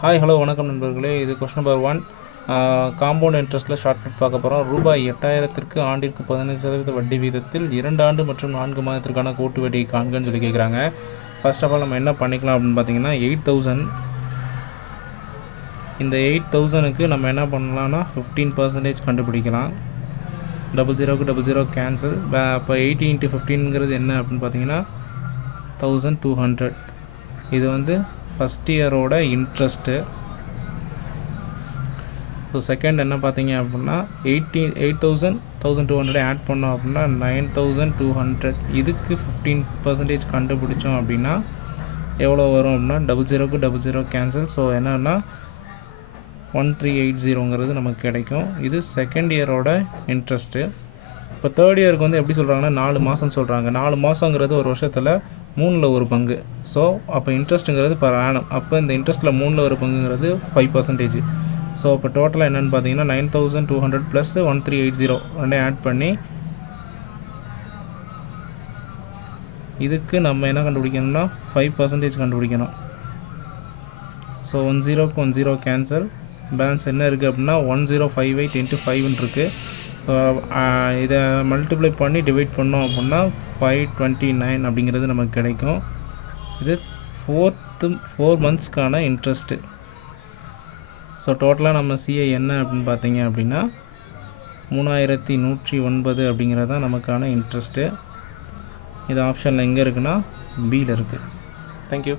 Hi hello வணக்கம் நண்பர்களே. இது கொஸ்டின் நம்பர் 1. காம்பவுண்ட் இன்ட்ரெஸ்ட்டில் ஷார்ட்கட் பார்க்க போகிறோம். ரூபாய் 8000க்கு ஆண்டிற்கு 15% வட்டி வீதத்தில் 2 ஆண்டு மற்றும் 4 மாதத்திற்கான கூட்டு வட்டியை காண்கன்னு சொல்லி கேட்குறாங்க. ஃபர்ஸ்ட் ஆஃப் ஆல் நம்ம என்ன பண்ணிக்கலாம் அப்படின்னு பார்த்தீங்கன்னா 8000, இந்த 8000க்கு நம்ம என்ன பண்ணலாம்னா 15% கண்டுபிடிக்கலாம். 00க்கு 00 கேன்சல். அப்போ 80 × 15ங்கிறது என்ன அப்படின்னு பார்த்தீங்கன்னா 1200. இது வந்து ஃபஸ்ட் இயரோட இன்ட்ரெஸ்ட்டு. ஸோ செகண்ட் என்ன பார்த்தீங்க அப்படின்னா 8000 1200 ஆட் பண்ணோம் அப்படின்னா 9200. இதுக்கு 15% கண்டுபிடிச்சோம் அப்படின்னா எவ்வளோ வரும் அப்படின்னா 00க்கு 00 கேன்சல். ஸோ என்னன்னா 1380ங்கிறது நமக்கு கிடைக்கும். இது செகண்ட் இயரோட இன்ட்ரெஸ்ட்டு. இப்போ தேர்ட் இயருக்கு வந்து எப்படி சொல்கிறாங்கன்னா 4 மாதம் சொல்கிறாங்க. 4 மாதங்கிறது ஒரு வருஷத்தில் 3ல் 1 பங்கு. ஸோ அப்போ இன்ட்ரெஸ்ட்டுங்கிறது பர் ஆனம். அப்போ இந்த இன்ட்ரெஸ்ட்டில் 3ல் 1 பங்குங்கிறது 5%. ஸோ அப்போ டோட்டலாக என்னென்னு பார்த்தீங்கன்னா 9200 + 1380 ரெண்டையும் ஆட் பண்ணி இதுக்கு நம்ம என்ன கண்டுபிடிக்கணும்னா 5% கண்டுபிடிக்கணும். So 10க்கு 10 cancel. பேலன்ஸ் என்ன இருக்குது அப்படின்னா 1058 × 5ன்னு இருக்குது. ஸோ இதை மல்டிப்ளை பண்ணி டிவைட் பண்ணோம் அப்படின்னா 529 அப்படிங்கிறது நமக்கு கிடைக்கும். இது 4 மந்த்ஸ்க்கான இன்ட்ரெஸ்ட்டு. ஸோ டோட்டலாக நம்ம சிஐ என்ன அப்படின்னு பார்த்தீங்க அப்படின்னா 3109 அப்படிங்கிறது தான் நமக்கான இன்ட்ரெஸ்ட்டு. இது ஆப்ஷனில் எங்கே இருக்குன்னா பியில் இருக்குது. தேங்க்யூ.